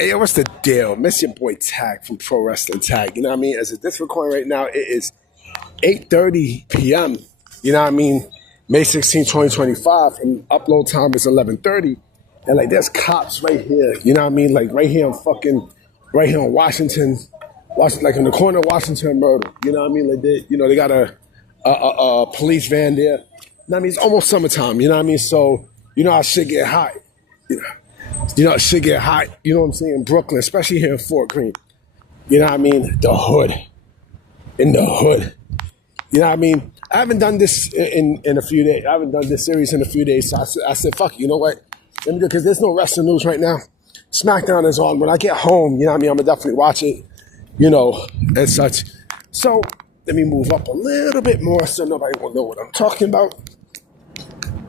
Hey, what's the deal? Miss your boy Tag from Pro Wrestling Tag. You know what I mean? As of this recording right now, it is 8:30 p.m. You know what I mean? May 16, 2025, and upload time is 11:30. And like, there's cops right here. You know what I mean? Like right here right here on Washington, like in the corner of Washington and Myrtle. You know what I mean? Like they got a police van there. You know what I mean? It's almost summertime. You know what I mean? So I shit get hot. Shit get hot, you know what I'm saying, in Brooklyn, especially here in Fort Greene. You know what I mean? The hood. In the hood. You know what I mean? I haven't done this in a few days. I haven't done this series in a few days. So I said, fuck it, you know what? Let me do, because there's no wrestling news right now. SmackDown is on. When I get home, you know what I mean? I'm going to definitely watch it, and such. So let me move up a little bit more so nobody will know what I'm talking about.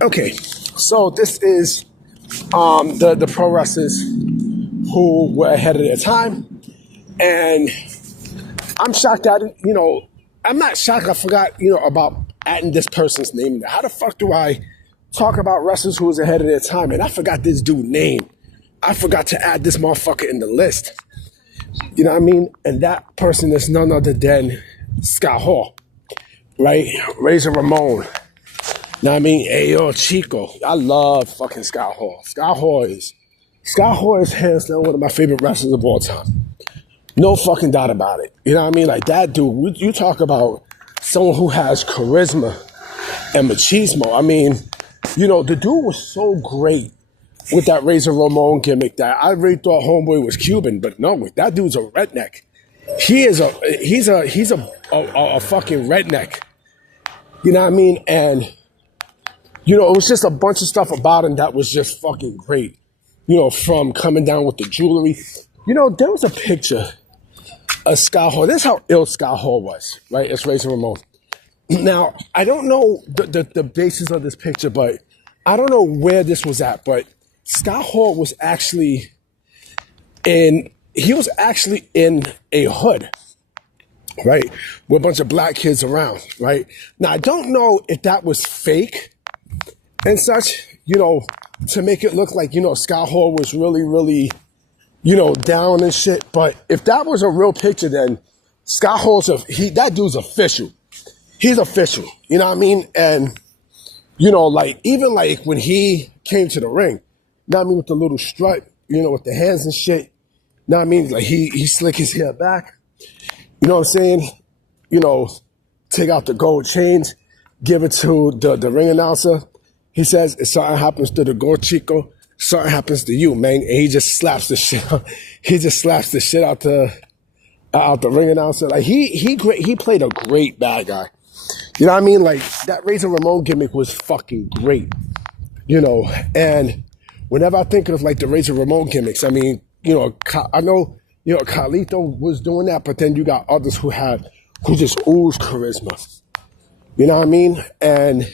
Okay, so this is the pro wrestlers who were ahead of their time, and I'm shocked that I'm not shocked. I forgot about adding this person's name. How the fuck do I talk about wrestlers who was ahead of their time and I forgot this dude's name? I forgot to add this motherfucker in the list. You know what I mean? And that person is none other than Scott Hall, right? Razor Ramon. Know what I mean? Ayo, Chico. I love fucking Scott Hall. Scott Hall is hands down one of my favorite wrestlers of all time. No fucking doubt about it. You know what I mean? Like that dude, you talk about someone who has charisma and machismo. I mean, the dude was so great with that Razor Ramon gimmick that I really thought Homeboy was Cuban, but no, that dude's a redneck. He's a fucking redneck. You know what I mean? And it was just a bunch of stuff about him that was just fucking great. From coming down with the jewelry. There was a picture of Scott Hall. This is how ill Scott Hall was, right? It's Razor Ramon. Now, I don't know the basis of this picture, but I don't know where this was at, but Scott Hall was actually in a hood, right? With a bunch of black kids around, right? Now, I don't know if that was fake and such, to make it look like, Scott Hall was really, really, down and shit. But if that was a real picture, then Scott Hall's that dude's official. He's official. You know what I mean? And, even when he came to the ring, know what I mean, with the little strut, with the hands and shit, know what I mean? Like he slick his hair back. You know what I'm saying? Take out the gold chains, give it to the ring announcer. He says, if something happens to the Go Chico, something happens to you, man. And he just slaps the shit out. He just slaps the shit out the ring announcer. Like he played a great bad guy. You know what I mean? Like that Razor Ramon gimmick was fucking great. And whenever I think of like the Razor Ramon gimmicks, I mean, I know, Carlito was doing that, but then you got others who just ooze charisma. You know what I mean? And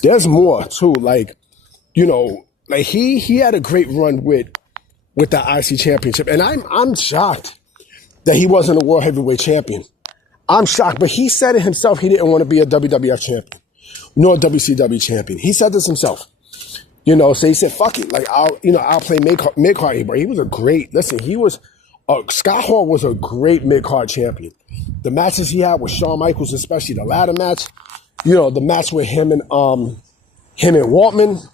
there's more too, like he had a great run with the IC championship, and I'm shocked that he wasn't a world heavyweight champion. I'm shocked, but he said it himself. He didn't want to be a WWF champion, nor a WCW champion. He said this himself. So he said, "Fuck it, like I'll play mid card." But he was Scott Hall was a great mid card champion. The matches he had with Shawn Michaels, especially the ladder match. The match with him and Waltman,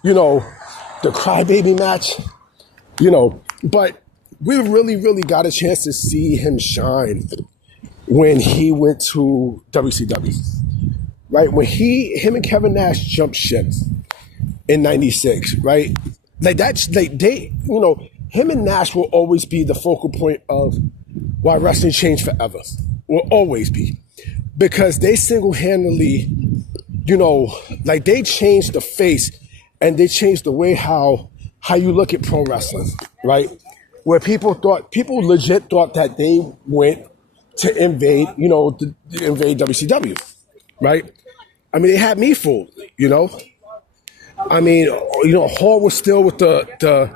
the crybaby match, but we really, really got a chance to see him shine when he went to WCW, right? When him and Kevin Nash jumped ship in '96, right? Like that's him and Nash will always be the focal point of why wrestling changed forever. Will always be. Because they single-handedly, they changed the face and they changed the way how you look at pro wrestling, right? Where people legit thought that they went to invade WCW, right? I mean, they had me fooled, I mean, Hall was still with the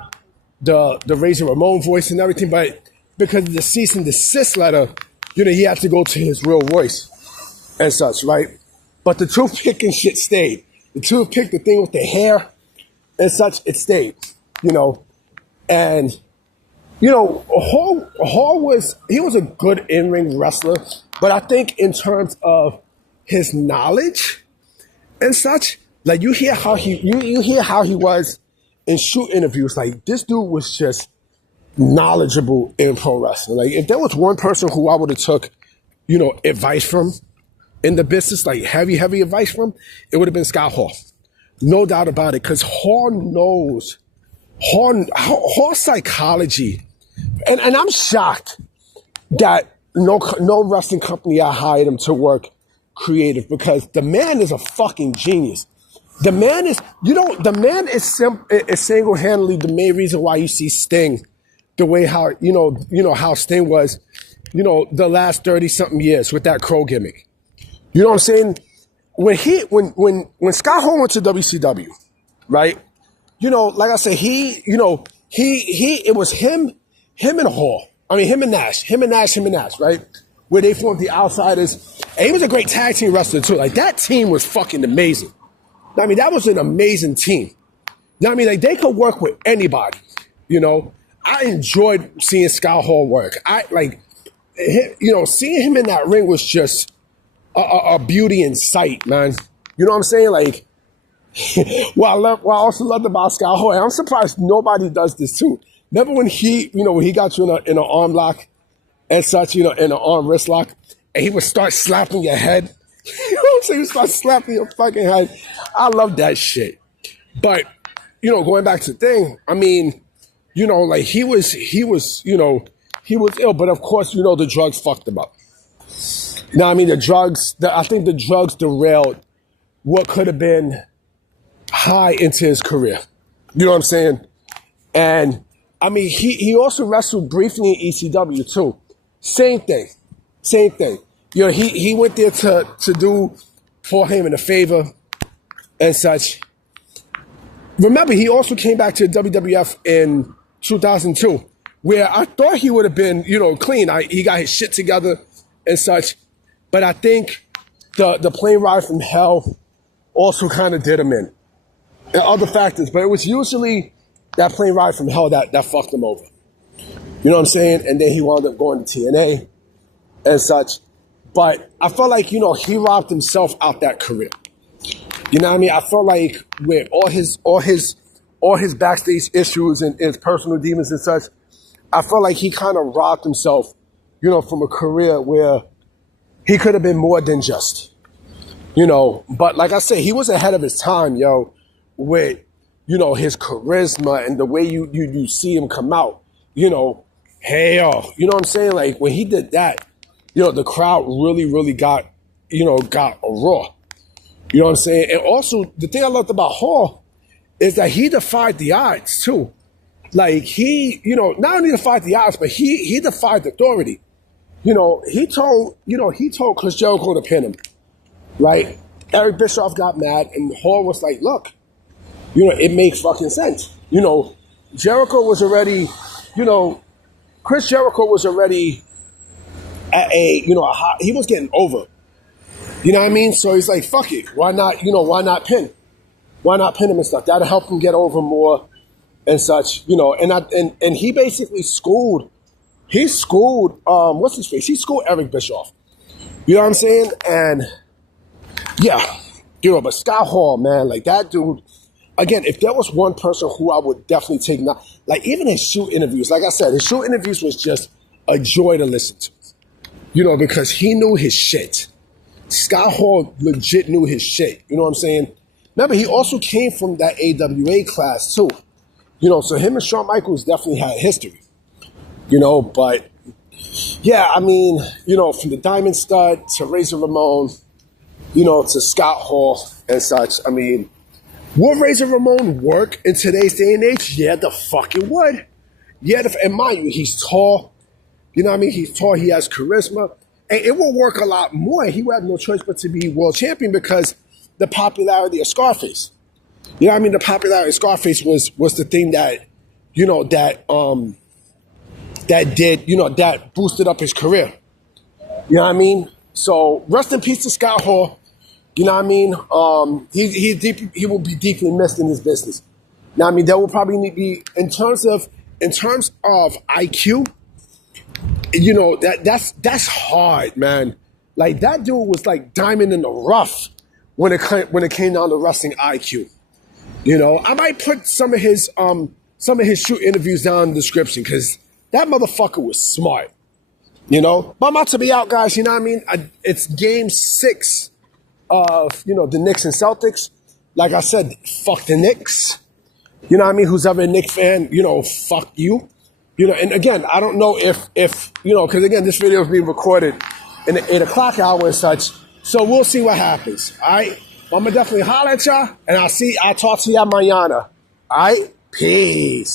Razor Ramon voice and everything, but because of the cease and desist letter, he had to go to his real voice. And such, right? But the toothpick and shit stayed. The toothpick, the thing with the hair and such, it stayed, And Hall was a good in-ring wrestler, but I think in terms of his knowledge and such, like you hear how he was in shoot interviews. Like this dude was just knowledgeable in pro wrestling. Like if there was one person who I would have took, advice from in the business, like heavy advice from, it would have been Scott Hall. No doubt about it, because Hall knows Hall psychology. And I'm shocked that no wrestling company I hired him to work creative, because the man is a fucking genius. The man is single-handedly the main reason why you see Sting the way how how Sting was, the last 30-something years with that crow gimmick. You know what I'm saying? When Scott Hall went to WCW, right? Like I said, it was him and Hall. I mean, him and Nash, right? Where they formed the Outsiders. And he was a great tag team wrestler too. Like that team was fucking amazing. I mean, that was an amazing team. I mean, like they could work with anybody. I enjoyed seeing Scott Hall work. Seeing him in that ring was just a beauty in sight, man. You know what I'm saying? Like, what I also loved about Scott Hall, and I'm surprised nobody does this too. Remember when he got you in an arm lock and such, in an arm wrist lock, and he would start slapping your head. You know what I'm saying? He would start slapping your fucking head. I love that shit. But, going back to the thing, I mean, like he was ill, but of course, the drugs fucked him up. I mean, I think the drugs derailed what could have been high into his career. You know what I'm saying? And I mean, he also wrestled briefly in ECW too. Same thing. He went there to do Paul Heyman a favor and such. Remember, he also came back to WWF in 2002, where I thought he would have been, clean. He got his shit together and such. But I think the plane ride from hell also kind of did him in. And other factors, but it was usually that plane ride from hell that fucked him over. You know what I'm saying? And then he wound up going to TNA and such. But I felt like, he robbed himself out that career. You know what I mean? I felt like with all his backstage issues and his personal demons and such, I felt like he kind of robbed himself, from a career where he could have been more than just, But like I said, he was ahead of his time, with, his charisma and the way you see him come out, hell, you know what I'm saying? Like when he did that, the crowd really got a roar. You know what I'm saying? And also, the thing I loved about Hall is that he defied the odds, too. Like, he, not only defied the odds, but he defied authority. He told Chris Jericho to pin him, right? Eric Bischoff got mad, and Hall was like, look, it makes fucking sense. Jericho was already, Chris Jericho was already at he was getting over. You know what I mean? So he's like, fuck it. Why not pin? Why not pin him and stuff? That'll help him get over more and such, and he basically schooled what's his face? He schooled Eric Bischoff. You know what I'm saying? And yeah, but Scott Hall, man, like that dude, again, if there was one person who I would definitely take now, like even his shoot interviews, like I said, his shoot interviews was just a joy to listen to, because he knew his shit. Scott Hall legit knew his shit. You know what I'm saying? Remember, he also came from that AWA class too. So him and Shawn Michaels definitely had history. But yeah, I mean, from the Diamond Stud to Razor Ramon, to Scott Hall and such. I mean, would Razor Ramon work in today's day and age? Yeah, the fuck it would. Yeah, and mind you, he's tall. You know what I mean? He's tall. He has charisma. And it will work a lot more. He would have no choice but to be world champion because the popularity of Scarface. You know what I mean? The popularity of Scarface was the thing that, that boosted up his career. You know what I mean? So rest in peace to Scott Hall. You know what I mean? He will be deeply missed in his business. Now, I mean, there will probably be, in terms of in terms of IQ, you know, that's hard, man. Like that dude was like diamond in the rough when it came down to wrestling IQ. You know, I might put some of his shoot interviews down in the description because that motherfucker was smart. You know, but I'm about to be out, guys. You know what I mean? It's game 6 of, you know, the Knicks and Celtics. Like I said, fuck the Knicks. You know what I mean? Who's ever a Knicks fan, you know, fuck you. You know, and again, I don't know if you know, because again, this video is being recorded in the 8 o'clock hour and such. So we'll see what happens. All right? I'm going to definitely holler at y'all, and I'll talk to y'all mañana. All right? Peace.